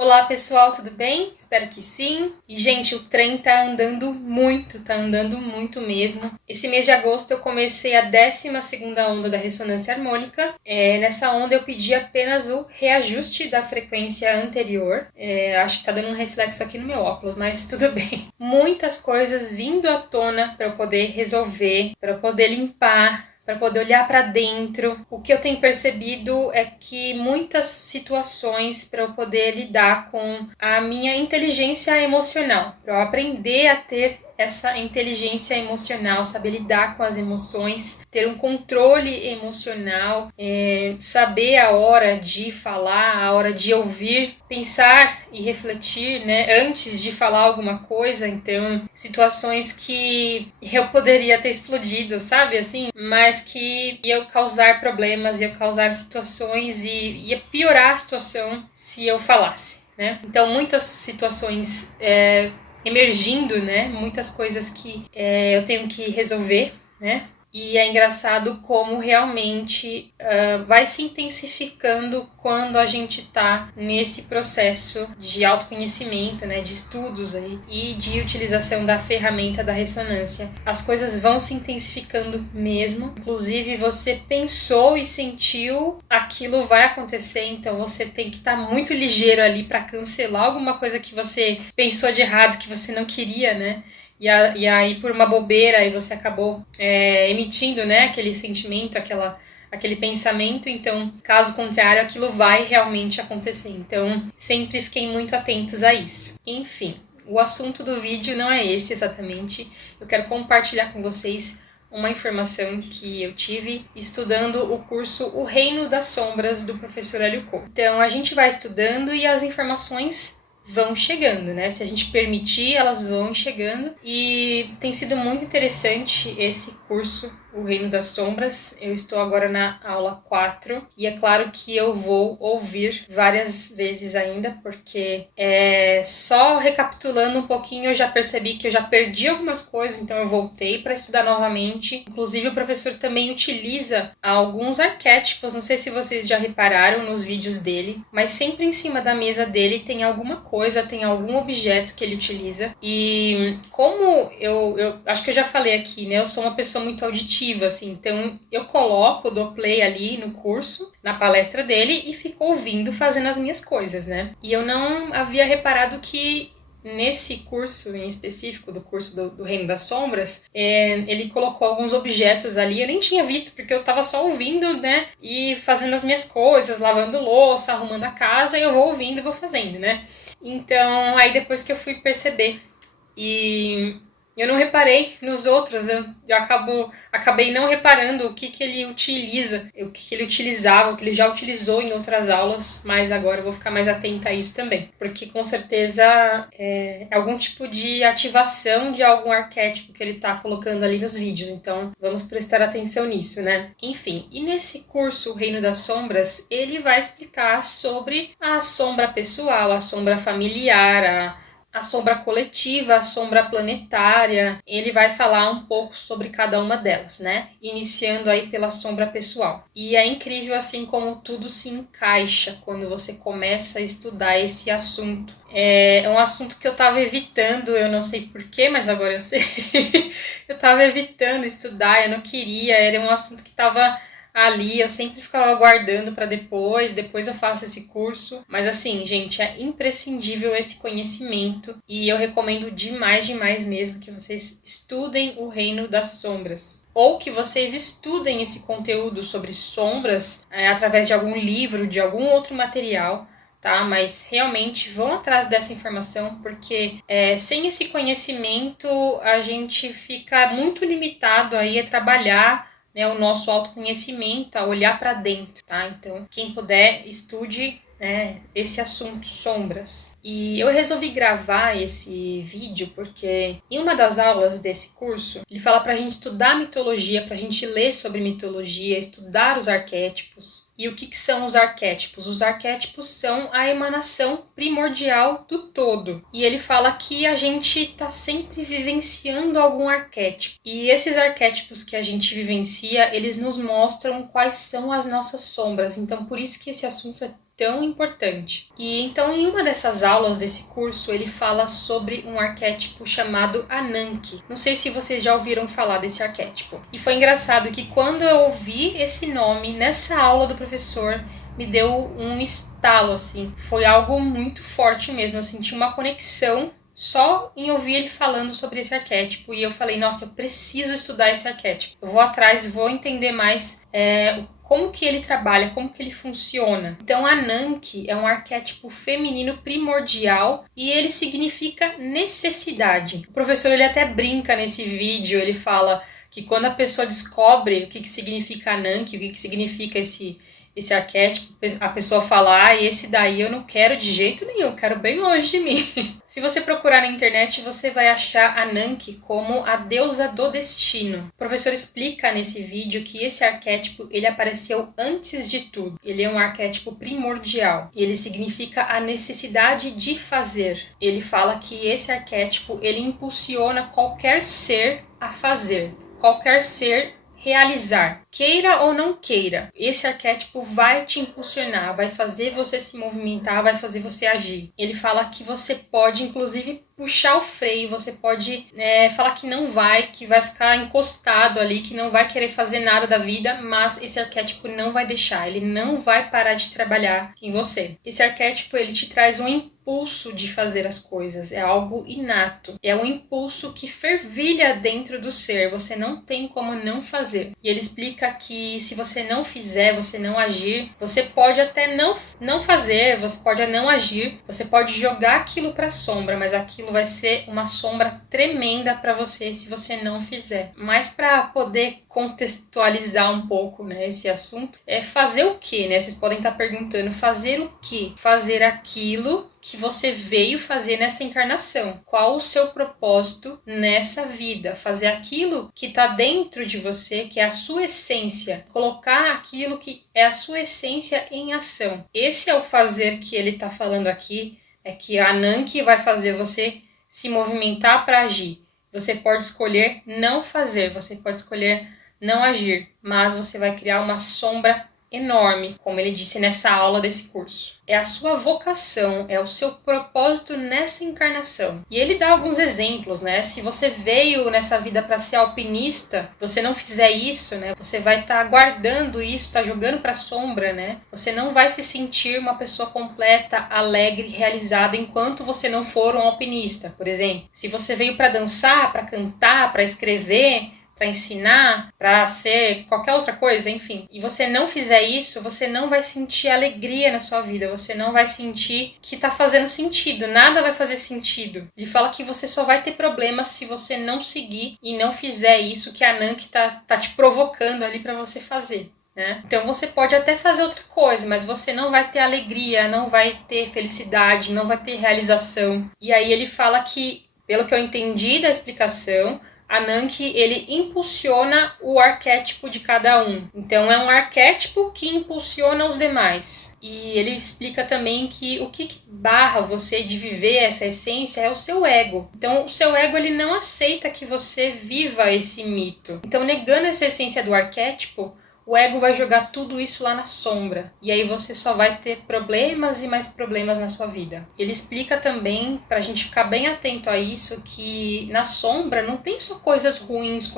Olá pessoal, tudo bem? Espero que sim. E gente, o trem tá andando muito mesmo. Esse mês de agosto eu comecei a 12ª onda da ressonância harmônica. Nessa onda eu pedi apenas o reajuste da frequência anterior. Acho que tá dando um reflexo aqui no meu óculos, mas tudo bem. Muitas coisas vindo à tona para eu poder resolver, para eu poder limpar, para poder olhar para dentro. O que eu tenho percebido é que muitas situações para eu poder lidar com a minha inteligência emocional, para eu aprender a ter essa inteligência emocional, saber lidar com as emoções, ter um controle emocional, saber a hora de falar, a hora de ouvir, pensar e refletir, né, antes de falar alguma coisa. Então, situações que eu poderia ter explodido, sabe, assim, mas que iam causar problemas, iam causar situações e ia piorar a situação se eu falasse, né. Então, muitas situações emergindo, né? Muitas coisas que eu tenho que resolver, né? E é engraçado como realmente vai se intensificando quando a gente está nesse processo de autoconhecimento, né, de estudos aí, e de utilização da ferramenta da ressonância. As coisas vão se intensificando mesmo. Inclusive, você pensou e sentiu, aquilo vai acontecer, então você tem que estar muito ligeiro ali para cancelar alguma coisa que você pensou de errado, que você não queria, né? E aí, por uma bobeira, aí você acabou emitindo, né, aquele sentimento, aquele pensamento. Então, caso contrário, aquilo vai realmente acontecer. Então, sempre fiquem muito atentos a isso. Enfim, o assunto do vídeo não é esse exatamente. Eu quero compartilhar com vocês uma informação que eu tive estudando o curso O Reino das Sombras, do professor Hélio Couto. Então, a gente vai estudando e as informações vão chegando, né? Se a gente permitir, elas vão chegando. E tem sido muito interessante esse curso, O Reino das Sombras. Eu estou agora na aula 4 e é claro que eu vou ouvir várias vezes ainda, porque só recapitulando um pouquinho eu já percebi que eu já perdi algumas coisas, então eu voltei para estudar novamente. Inclusive o professor também utiliza alguns arquétipos, não sei se vocês já repararam nos vídeos dele, mas sempre em cima da mesa dele tem alguma coisa, tem algum objeto que ele utiliza. E como eu acho que eu já falei aqui, né? Eu sou uma pessoa muito auditiva, assim, então eu dou play ali no curso, na palestra dele e fico ouvindo, fazendo as minhas coisas, né? E eu não havia reparado que nesse curso em específico, do curso do Reino das Sombras, ele colocou alguns objetos ali, eu nem tinha visto porque eu tava só ouvindo, né, e fazendo as minhas coisas, lavando louça, arrumando a casa, e eu vou ouvindo e vou fazendo, né. Então, aí depois que eu fui perceber, e eu não reparei nos outros, eu acabei não reparando o que ele utiliza, o que ele utilizava, o que ele já utilizou em outras aulas, mas agora eu vou ficar mais atenta a isso também, porque com certeza é algum tipo de ativação de algum arquétipo que ele está colocando ali nos vídeos, então vamos prestar atenção nisso, né? Enfim, e nesse curso, O Reino das Sombras, ele vai explicar sobre a sombra pessoal, a sombra familiar, a sombra coletiva, a sombra planetária. Ele vai falar um pouco sobre cada uma delas, né? Iniciando aí pela sombra pessoal. E é incrível assim como tudo se encaixa quando você começa a estudar esse assunto. É um assunto que eu estava evitando, eu não sei porquê, mas agora eu sei. Eu estava evitando estudar, eu não queria, era um assunto que estava ali, eu sempre ficava aguardando para depois eu faço esse curso. Mas assim, gente, é imprescindível esse conhecimento e eu recomendo demais mesmo que vocês estudem o Reino das Sombras. Ou que vocês estudem esse conteúdo sobre sombras através de algum livro, de algum outro material, tá? Mas realmente vão atrás dessa informação, porque sem esse conhecimento a gente fica muito limitado aí a trabalhar, né, o nosso autoconhecimento, a olhar para dentro, tá? Então, quem puder, estude, né, esse assunto, sombras. E eu resolvi gravar esse vídeo porque em uma das aulas desse curso, ele fala pra gente estudar mitologia, pra gente ler sobre mitologia, estudar os arquétipos. E o que são os arquétipos? Os arquétipos são a emanação primordial do todo. E ele fala que a gente está sempre vivenciando algum arquétipo. E esses arquétipos que a gente vivencia, eles nos mostram quais são as nossas sombras. Então, por isso que esse assunto é tão importante. E então, em uma dessas aulas desse curso, ele fala sobre um arquétipo chamado Ananke. Não sei se vocês já ouviram falar desse arquétipo. E foi engraçado que quando eu ouvi esse nome nessa aula do professor, me deu um estalo, assim. Foi algo muito forte mesmo, eu senti uma conexão só em ouvir ele falando sobre esse arquétipo. E eu falei, nossa, eu preciso estudar esse arquétipo. Eu vou atrás, vou entender mais como que ele trabalha, como que ele funciona. Então, Ananke é um arquétipo feminino primordial e ele significa necessidade. O professor, ele até brinca nesse vídeo, ele fala que quando a pessoa descobre o que significa Ananke, o que significa esse arquétipo, a pessoa fala, esse daí eu não quero de jeito nenhum, eu quero bem longe de mim. Se você procurar na internet, você vai achar Ananke como a deusa do destino. O professor explica nesse vídeo que esse arquétipo, ele apareceu antes de tudo. Ele é um arquétipo primordial. Ele significa a necessidade de fazer. Ele fala que esse arquétipo, ele impulsiona qualquer ser a fazer. Qualquer ser realizar, queira ou não queira, esse arquétipo vai te impulsionar, vai fazer você se movimentar, vai fazer você agir. Ele fala que você pode, inclusive, puxar o freio, você pode falar que não vai, que vai ficar encostado ali, que não vai querer fazer nada da vida, mas esse arquétipo não vai deixar, ele não vai parar de trabalhar em você. Esse arquétipo, ele te traz um impulso de fazer as coisas, é algo inato, é um impulso que fervilha dentro do ser, você não tem como não fazer. E ele explica que se você não fizer, você não agir, você pode até não fazer, você pode não agir, você pode jogar aquilo para a sombra, mas aquilo vai ser uma sombra tremenda para você se você não fizer. Mas para poder contextualizar um pouco, né, esse assunto, é fazer o quê, né? Vocês podem estar perguntando, fazer o quê? Fazer aquilo que você veio fazer nessa encarnação. Qual o seu propósito nessa vida? Fazer aquilo que está dentro de você, que é a sua essência. Colocar aquilo que é a sua essência em ação. Esse é o fazer que ele está falando aqui, é que a Ananke vai fazer você se movimentar para agir. Você pode escolher não fazer, você pode escolher não agir, mas você vai criar uma sombra enorme, como ele disse nessa aula desse curso. É a sua vocação, é o seu propósito nessa encarnação. E ele dá alguns exemplos, né? Se você veio nessa vida para ser alpinista, você não fizer isso, né? Você vai estar guardando isso, tá jogando para a sombra, né? Você não vai se sentir uma pessoa completa, alegre, realizada enquanto você não for um alpinista, por exemplo. Se você veio para dançar, para cantar, para escrever, para ensinar, para ser qualquer outra coisa, enfim, e você não fizer isso, você não vai sentir alegria na sua vida, você não vai sentir que tá fazendo sentido, nada vai fazer sentido. Ele fala que você só vai ter problemas se você não seguir e não fizer isso que a Ananke tá te provocando ali para você fazer. Né? Então você pode até fazer outra coisa, mas você não vai ter alegria, não vai ter felicidade, não vai ter realização. E aí ele fala que, pelo que eu entendi da explicação, Ananke, ele impulsiona o arquétipo de cada um. Então, é um arquétipo que impulsiona os demais. E ele explica também que o que barra você de viver essa essência é o seu ego. Então, o seu ego, ele não aceita que você viva esse mito. Então, negando essa essência do arquétipo, o ego vai jogar tudo isso lá na sombra. E aí você só vai ter problemas e mais problemas na sua vida. Ele explica também, pra gente ficar bem atento a isso, que na sombra não tem só coisas ruins,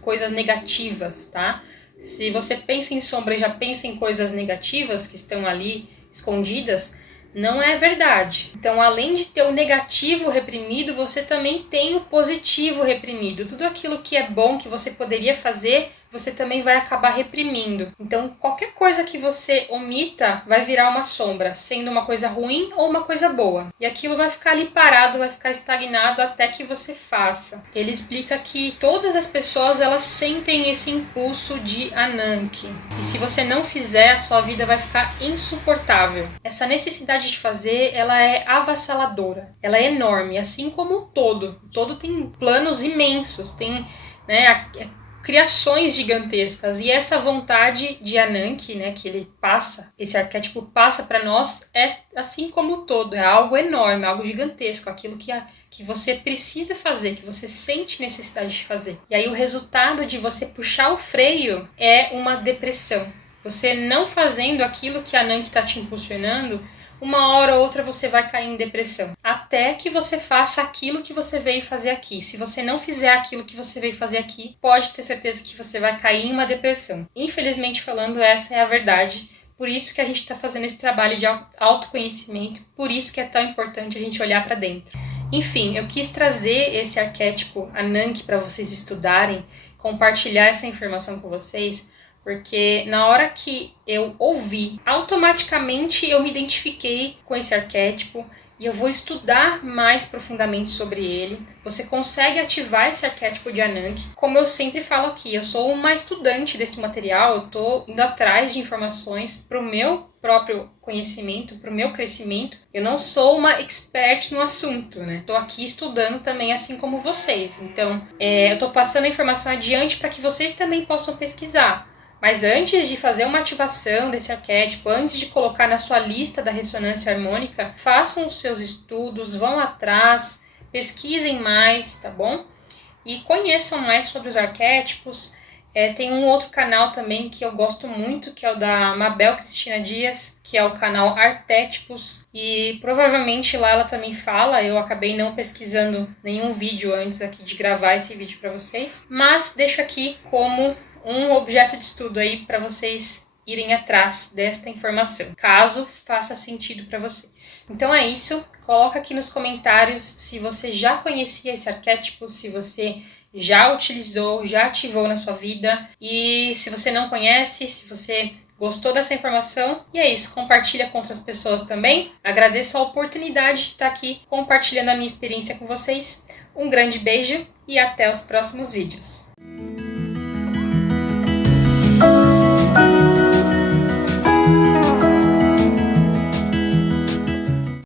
coisas negativas, tá? Se você pensa em sombra e já pensa em coisas negativas que estão ali escondidas, não é verdade. Então, além de ter o negativo reprimido, você também tem o positivo reprimido. Tudo aquilo que é bom, que você poderia fazer, você também vai acabar reprimindo. Então, qualquer coisa que você omita vai virar uma sombra, sendo uma coisa ruim ou uma coisa boa. E aquilo vai ficar ali parado, vai ficar estagnado até que você faça. Ele explica que todas as pessoas, elas sentem esse impulso de Ananke. E se você não fizer, a sua vida vai ficar insuportável. Essa necessidade de fazer, ela é avassaladora. Ela é enorme, assim como o todo. O todo tem planos imensos, tem, né, criações gigantescas, e essa vontade de Ananke, né, que ele passa, esse arquétipo passa para nós, é assim como o todo, é algo enorme, algo gigantesco, aquilo que você precisa fazer, que você sente necessidade de fazer. E aí o resultado de você puxar o freio é uma depressão. Você não fazendo aquilo que a Ananke está te impulsionando, uma hora ou outra você vai cair em depressão. Até que você faça aquilo que você veio fazer aqui. Se você não fizer aquilo que você veio fazer aqui, pode ter certeza que você vai cair em uma depressão. Infelizmente falando, essa é a verdade. Por isso que a gente está fazendo esse trabalho de autoconhecimento. Por isso que é tão importante a gente olhar para dentro. Enfim, eu quis trazer esse arquétipo Ananke para vocês estudarem, compartilhar essa informação com vocês, porque na hora que eu ouvi, automaticamente eu me identifiquei com esse arquétipo e eu vou estudar mais profundamente sobre ele. Você consegue ativar esse arquétipo de Ananke. Como eu sempre falo aqui, eu sou uma estudante desse material, eu estou indo atrás de informações para o meu próprio conhecimento, para o meu crescimento. Eu não sou uma expert no assunto, né? Estou aqui estudando também, assim como vocês. Então, eu estou passando a informação adiante para que vocês também possam pesquisar. Mas antes de fazer uma ativação desse arquétipo, antes de colocar na sua lista da ressonância harmônica, façam os seus estudos, vão atrás, pesquisem mais, tá bom? E conheçam mais sobre os arquétipos. Tem um outro canal também que eu gosto muito, que é o da Mabel Cristina Dias, que é o canal Artétipos. E provavelmente lá ela também fala, eu acabei não pesquisando nenhum vídeo antes aqui de gravar esse vídeo para vocês. Mas deixo aqui como um objeto de estudo aí para vocês irem atrás desta informação, caso faça sentido para vocês. Então é isso, coloca aqui nos comentários se você já conhecia esse arquétipo, se você já utilizou, já ativou na sua vida, e se você não conhece, se você gostou dessa informação. E é isso, compartilha com outras pessoas também. Agradeço a oportunidade de estar aqui compartilhando a minha experiência com vocês. Um grande beijo e até os próximos vídeos.